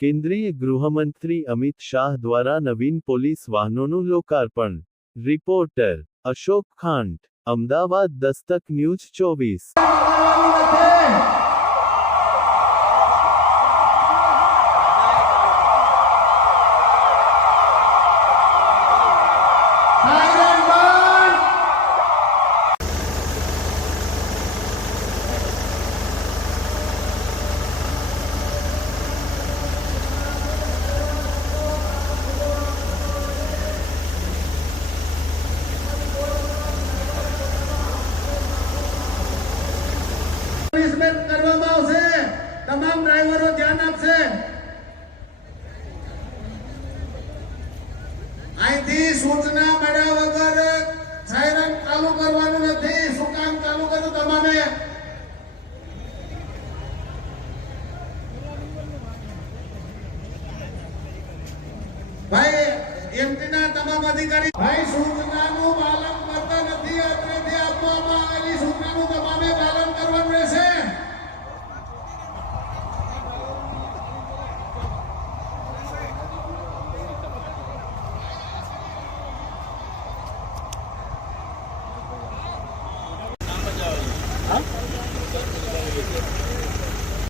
કેન્દ્રીય ગૃહમંત્રી અમિત શાહ દ્વારા નવીન પોલીસ વાહનોનું લોકાર્પણ. રિપોર્ટર અશોક ખાંટ, અમદાવાદ. દસ્તક ન્યૂઝ 24. કરવામાં આવશે. તમામ ડ્રાઈવરો ધ્યાન આપશે. અહીંથી સૂચના મળ્યા વગર સાયરન ચાલુ કરવાનું નથી. શું કામ ચાલુ કર્યું તમામે? ભાઈ એમટીના તમામ અધિકારી ભાઈ સૂચનાનું